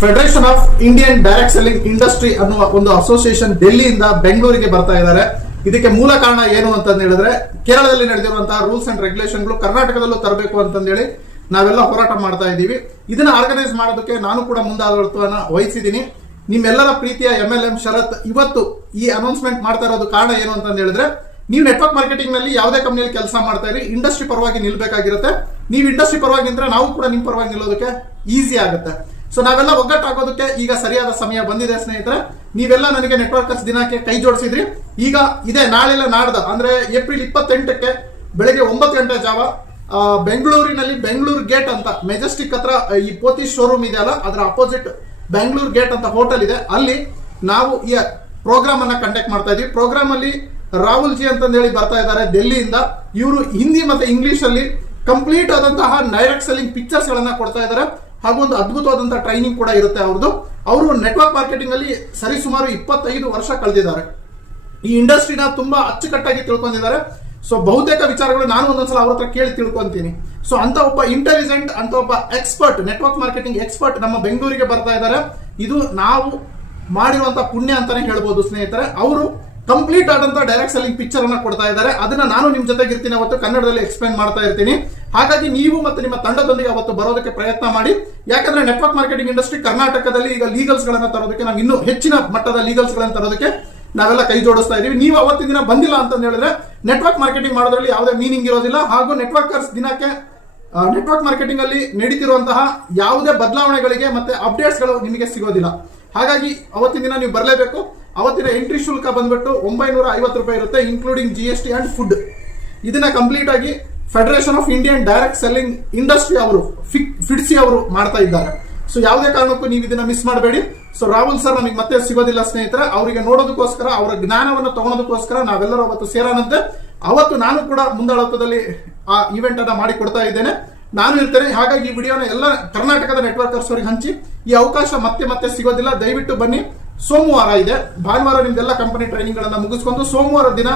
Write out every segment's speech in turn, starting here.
Federation of Indian direct selling industry ಅನ್ನುವ ಒಂದು association ಡೆಲ್ಲಿಯಿಂದ ಬೆಂಗಳೂರಿಗೆ ಬರ್ತಾ ಇದ್ದಾರೆ. ಇದಕ್ಕೆ ಮೂಲ ಕಾರಣ ಏನು ಅಂತಂದು ಹೇಳಿದ್ರೆ, ಕೇರಳದಲ್ಲಿ ನಡೆದಿರುವಂತಹ ರೂಲ್ಸ್ ಅಂಡ್ ರೆಗ್ಯುಲೇಷನ್ಗಳು ಕರ್ನಾಟಕದಲ್ಲೂ ತರಬೇಕು ಅಂತಂದೇಳಿ ನಾವೆಲ್ಲ ಹೋರಾಟ ಮಾಡ್ತಾ ಇದ್ದೀವಿ. ಇದನ್ನ ಆರ್ಗನೈಸ್ ಮಾಡೋದಕ್ಕೆ ನಾನು ಕೂಡ ಮುಂದಾಡಳಿತವನ್ನ ವಹಿಸಿದ್ದೀನಿ. ನಿಮ್ಮೆಲ್ಲರ ಪ್ರೀತಿಯ ಎಂ ಎಲ್ ಎಂ ಶರತ್, ಇವತ್ತು ಈ ಅನೌನ್ಸ್ಮೆಂಟ್ ಮಾಡ್ತಾ ಇರೋದು ಕಾರಣ ಏನು ಅಂತಂದು ಹೇಳಿದ್ರೆ, ನೀವು ನೆಟ್ವರ್ಕ್ ಮಾರ್ಕೆಟಿಂಗ್ನಲ್ಲಿ ಯಾವುದೇ ಕಂಪ್ನಿಯಲ್ಲಿ ಕೆಲಸ ಮಾಡ್ತಾ ಇರಿ ಇಂಡಸ್ಟ್ರಿ ಪರವಾಗಿ ನಿಲ್ಬೇಕಾಗಿರುತ್ತೆ. ನೀವು ಇಂಡಸ್ಟ್ರಿ ಪರವಾಗಿ ನಿಂತ್ರೆ ನಾವು ಕೂಡ ನಿಮ್ಮ ಪರವಾಗಿ ನಿಲ್ಲೋದಕ್ಕೆ ಈಸಿ ಆಗುತ್ತೆ. ಸೊ ನಾವೆಲ್ಲ ಒಗ್ಗಟ್ಟಾಗೋದಕ್ಕೆ ಈಗ ಸರಿಯಾದ ಸಮಯ ಬಂದಿದೆ, ಸ್ನೇಹಿತರೆ. ನೀವೆಲ್ಲ ನನಗೆ ನೆಟ್ವರ್ಕರ್ಸ್ ದಿನಕ್ಕೆ ಕೈ ಜೋಡಿಸಿದ್ರಿ. ಈಗ ಇದೆ, ನಾಳೆಲ್ಲ ನಾಡ್ದ. ಅಂದ್ರೆ ಏಪ್ರಿಲ್ ಇಪ್ಪತ್ತೆಂಟಕ್ಕೆ ಬೆಳಗ್ಗೆ ಒಂಬತ್ತು ಗಂಟೆ ಜಾವ ಬೆಂಗಳೂರಿನಲ್ಲಿ ಬೆಂಗಳೂರು ಗೇಟ್ ಅಂತ, ಮೆಜೆಸ್ಟಿಕ್ ಹತ್ರ ಈ ಪೋತಿ ಶೋರೂಮ್ ಇದೆ ಅಲ್ಲ, ಅದರ ಅಪೋಸಿಟ್ ಬೆಂಗಳೂರು ಗೇಟ್ ಅಂತ ಹೋಟೆಲ್ ಇದೆ. ಅಲ್ಲಿ ನಾವು ಈ ಪ್ರೋಗ್ರಾಮ್ ಅನ್ನ ಕಂಡಕ್ಟ್ ಮಾಡ್ತಾ ಇದೀವಿ. ಪ್ರೋಗ್ರಾಮ್ ಅಲ್ಲಿ ರಾಹುಲ್ ಜಿ ಅಂತಂದೇಳಿ ಬರ್ತಾ ಇದ್ದಾರೆ ಡೆಲ್ಲಿಯಿಂದ ಇವರು ಹಿಂದಿ ಮತ್ತೆ ಇಂಗ್ಲಿಷ್ ಅಲ್ಲಿ ಕಂಪ್ಲೀಟ್ ಆದಂತಹ ಡೈರೆಕ್ಟ್ ಸೆಲ್ಲಿಂಗ್ ಪಿಕ್ಚರ್ಸ್ ಗಳನ್ನ ಕೊಡ್ತಾ ಇದ್ದಾರೆ. ಹಾಗೂ ಒಂದು ಅದ್ಭುತವಾದಂಥ ಟ್ರೈನಿಂಗ್ ಕೂಡ ಇರುತ್ತೆ ಅವ್ರದ್ದು. ಅವರು ನೆಟ್ವರ್ಕ್ ಮಾರ್ಕೆಟಿಂಗ್ ಅಲ್ಲಿ ಸರಿಸುಮಾರು ಇಪ್ಪತ್ತೈದು ವರ್ಷ ಕಳೆದಿದ್ದಾರೆ. ಈ ಇಂಡಸ್ಟ್ರಿನ ತುಂಬಾ ಅಚ್ಚುಕಟ್ಟಾಗಿ ತಿಳ್ಕೊಂಡಿದ್ದಾರೆ. ಸೊ ಬಹುತೇಕ ವಿಚಾರಗಳು ನಾನು ಒಂದೊಂದ್ಸಲ ಅವ್ರ ಹತ್ರ ಕೇಳಿ ತಿಳ್ಕೊಂತೀನಿ. ಸೊ ಅಂತ ಒಬ್ಬ ಇಂಟೆಲಿಜೆಂಟ್ ಅಂತ ಒಬ್ಬ ಎಕ್ಸ್ಪರ್ಟ್ ನೆಟ್ವರ್ಕ್ ಮಾರ್ಕೆಟಿಂಗ್ ಎಕ್ಸ್ಪರ್ಟ್ ನಮ್ಮ ಬೆಂಗಳೂರಿಗೆ ಬರ್ತಾ ಇದ್ದಾರೆ. ಇದು ನಾವು ಮಾಡಿರುವಂತ ಪುಣ್ಯ ಅಂತಾನೆ ಹೇಳ್ಬೋದು ಸ್ನೇಹಿತರೆ. ಅವರು ಕಂಪ್ಲೀಟ್ ಆದಂತ ಡೈರೆಕ್ಟ್ ಸೆಲ್ಲಿಂಗ್ ಪಿಕ್ಚರ್ ಅನ್ನ ಕೊಡ್ತಾ ಇದ್ದಾರೆ. ಅದನ್ನ ನಾನು ನಿಮ್ ಜೊತೆಗೆ ಇರ್ತೀನಿ ಅವತ್ತು. ಕನ್ನಡದಲ್ಲಿ ಎಕ್ಸ್ಪ್ಲೈನ್ ಮಾಡ್ತಾ ಇರ್ತೀನಿ. ಹಾಗಾಗಿ ನೀವು ಮತ್ತು ನಿಮ್ಮ ತಂಡದೊಂದಿಗೆ ಅವತ್ತು ಬರೋದಕ್ಕೆ ಪ್ರಯತ್ನ ಮಾಡಿ. ಯಾಕಂದ್ರೆ ನೆಟ್ವರ್ಕ್ ಮಾರ್ಕೆಟಿಂಗ್ ಇಂಡಸ್ಟ್ರಿ ಕರ್ನಾಟಕದಲ್ಲಿ ಈಗ ಲೀಗಲ್ಸ್ ಗಳನ್ನ ತರೋದಕ್ಕೆ ನಾವು ಇನ್ನೂ ಹೆಚ್ಚಿನ ಮಟ್ಟದ ಲೀಗಲ್ಸ್ ಗಳನ್ನ ತರೋದಕ್ಕೆ ನಾವೆಲ್ಲ ಕೈ ಜೋಡಿಸ್ತಾ ಇದೀವಿ. ನೀವು ಅವತ್ತಿನ ದಿನ ಬಂದಿಲ್ಲ ಅಂತ ಹೇಳಿದ್ರೆ ನೆಟ್ವರ್ಕ್ ಮಾರ್ಕೆಟಿಂಗ್ ಮಾಡೋದ್ರಲ್ಲಿ ಯಾವುದೇ ಮೀನಿಂಗ್ ಇರೋದಿಲ್ಲ. ಹಾಗೂ ನೆಟ್ವರ್ಕರ್ಸ್ ದಿನಕ್ಕೆ ನೆಟ್ವರ್ಕ್ ಮಾರ್ಕೆಟಿಂಗ್ ಅಲ್ಲಿ ನಡೀತಿರುವಂತಹ ಯಾವುದೇ ಬದಲಾವಣೆಗಳಿಗೆ ಮತ್ತೆ ಅಪ್ಡೇಟ್ಸ್ಗಳು ನಿಮಗೆ ಸಿಗೋದಿಲ್ಲ. ಹಾಗಾಗಿ ಅವತ್ತಿನ ದಿನ ನೀವು ಬರಲೇಬೇಕು. ಅವತ್ತಿನ ಎಂಟ್ರಿ ಶುಲ್ಕ ಬಂದ್ಬಿಟ್ಟು ಒಂಬೈನೂರ ಐವತ್ತು ರೂಪಾಯಿ ಇರುತ್ತೆ including G S T and food ಇದನ್ನ ಕಂಪ್ಲೀಟ್ ಆಗಿ federation of Indian direct selling industry ಅವರು ಫಿಡ್ಸಿ ಅವರು ಮಾಡ್ತಾ ಇದ್ದಾರೆ. ಸೊ ಯಾವುದೇ ಕಾರಣಕ್ಕೂ ನೀವು ಇದನ್ನ ಮಿಸ್ ಮಾಡಬೇಡಿ. ಸೊ ರಾಹುಲ್ ಸರ್ ನಮಗೆ ಮತ್ತೆ ಸಿಗೋದಿಲ್ಲ ಸ್ನೇಹಿತರೆ. ಅವರಿಗೆ ನೋಡೋದಕ್ಕೋಸ್ಕರ, ಅವರ ಜ್ಞಾನವನ್ನು ತಗೊಳೋದಕ್ಕೋಸ್ಕರ ನಾವೆಲ್ಲರೂ ಅವತ್ತು ಸೇರೋಣಂತೆ ಅವತ್ತು ನಾನು ಕೂಡ ಮುಂದಾಳತ್ವದಲ್ಲಿ ಆ ಇವೆಂಟ್ ಅನ್ನ ಮಾಡಿ ಕೊಡ್ತಾ ಇದ್ದೇನೆ. ನಾನು ಇರ್ತೇನೆ. ಹಾಗಾಗಿ ಈ ವಿಡಿಯೋನ ಎಲ್ಲ ಕರ್ನಾಟಕದ ನೆಟ್ವರ್ಕರ್ಸ್ ಅವರಿಗೆ ಹಂಚಿ, ಈ ಅವಕಾಶ ಮತ್ತೆ ಮತ್ತೆ ಸಿಗೋದಿಲ್ಲ. ದಯವಿಟ್ಟು ಬನ್ನಿ. ಸೋಮವಾರ ಇದೆ. ಭಾನುವಾರ ನಿಮ್ದೆಲ್ಲ ಕಂಪನಿ ಟ್ರೈನಿಂಗ್ ಗಳನ್ನ ಮುಗಿಸ್ಕೊಂಡು ಸೋಮವಾರ ದಿನ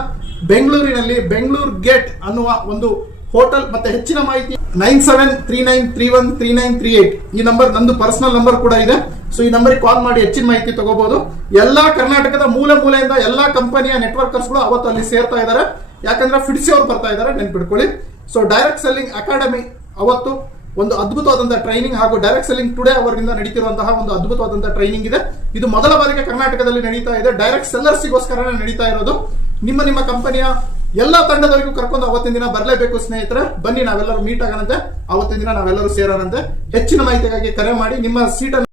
ಬೆಂಗಳೂರಿನಲ್ಲಿ ಬೆಂಗಳೂರು ಗೇಟ್ ಅನ್ನುವ ಒಂದು ಹೋಟೆಲ್ ಮತ್ತೆ ಹೆಚ್ಚಿನ ಮಾಹಿತಿ nine seven three nine three one three nine three eight ಈ ನಂಬರ್ ನಂದು ಪರ್ಸನಲ್ ನಂಬರ್ ಕೂಡ ಇದೆ. ಸೊ ಈ ನಂಬರ್ಗೆ ಕಾಲ್ ಮಾಡಿ ಹೆಚ್ಚಿನ ಮಾಹಿತಿ ತಗೋಬಹುದು ಎಲ್ಲಾ ಕರ್ನಾಟಕದ ಮೂಲೆ ಮೂಲೆಯಿಂದ ಎಲ್ಲಾ ಕಂಪನಿಯ ನೆಟ್ವರ್ಕರ್ಸ್ಗಳು ಅವತ್ತು ಅಲ್ಲಿ ಸೇರ್ತಾ ಇದ್ದಾರೆ ಯಾಕಂದ್ರೆ ಫಿಡ್ಸಿ ಅವ್ರು ಬರ್ತಾ ಇದ್ದಾರೆ ನೆನ್ಪಿಟ್ಕೊಳ್ಳಿ. ಸೊ ಡೈರೆಕ್ಟ್ ಸೆಲ್ಲಿಂಗ್ ಅಕಾಡೆಮಿ ಅವತ್ತು ಒಂದು ಅದ್ಭುತವಾದಂತಹ ಟ್ರೈನಿಂಗ್ ಹಾಗೂ ಡೈರೆಕ್ಟ್ ಸೆಲ್ಲಿಂಗ್ ಟುಡೇ ಅವರಿಂದ ನಡೀತಿರುವಂತಹ ಒಂದು ಅದ್ಭುತವಾದಂತಹ ಟ್ರೈನಿಂಗ್ ಇದೆ. ಇದು ಮೊದಲ ಬಾರಿಗೆ ಕರ್ನಾಟಕದಲ್ಲಿ ನಡೀತಾ ಇದೆ. ಡೈರೆಕ್ಟ್ ಸೆಲ್ಲರ್ಸ್ಗೋಸ್ಕರ ನಡೀತಾ ಇರೋದು. ನಿಮ್ಮ ನಿಮ್ಮ ಕಂಪನಿಯ ಎಲ್ಲಾ ತಂಡದವರಿಗೂ ಕರ್ಕೊಂಡು ಅವತ್ತಿನ ದಿನ ಬರಲೇಬೇಕು ಸ್ನೇಹಿತರೆ. ಬನ್ನಿ ನಾವೆಲ್ಲರೂ ಮೀಟ್ ಆಗೋಣಂತೆ. ಅವತ್ತಿನ ದಿನ ನಾವೆಲ್ಲರೂ ಸೇರೋಣಂತೆ. ಹೆಚ್ಚಿನ ಮಾಹಿತಿಗಾಗಿ ಕರೆ ಮಾಡಿ. ನಿಮ್ಮ ಸೀಟನ್ನು